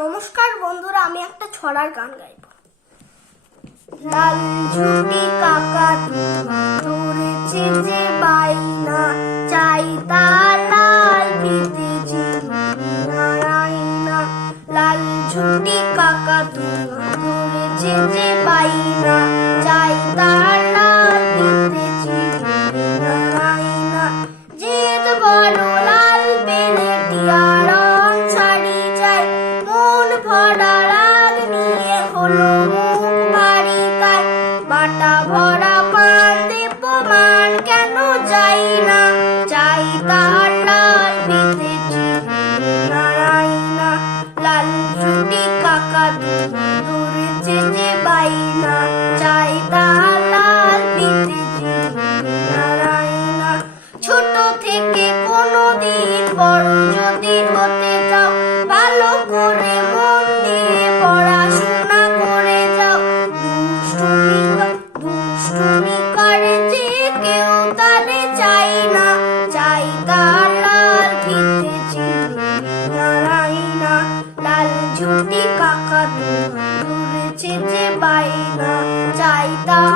নমস্কার বন্ধুরা, আমি একটা ছড়ার গান গাইব। লাল ঝুটি কাকা ধরেছে যে বাইনা, চাই তার লাল ফিতে নারায়ণা। লাল ঝুটি কাকা ধরেছে যে বাইনা, চাই তার লাল ফিতে নারায়ণা। জেদ বড় লাল পেলে টিয়ার শাড়ি চাই, মন ভরা রাগ নিয়ে হলো মুখ ভারী তাই। বাটা ভরা পান দেব মান কেন চাই না, চাই তার লাল ফিতে নারায়ণা। লাল ঝুটি কাকা ধরেছে যে বাইনা, চাই তার লাল ফিতে নারায়ণা। ছোট থেকে কোনোদিন বড় যদি হতে চাও, ভালো করে মন দিয়ে পড়াশোনা করে যাও। দুষ্টুমি করে যে কেউ তারে চাই না, চাই তার লাল ফিতে নারায়ণা। লাল ঝুটি কাকা ধরেছে যে বাইনা, চাই তার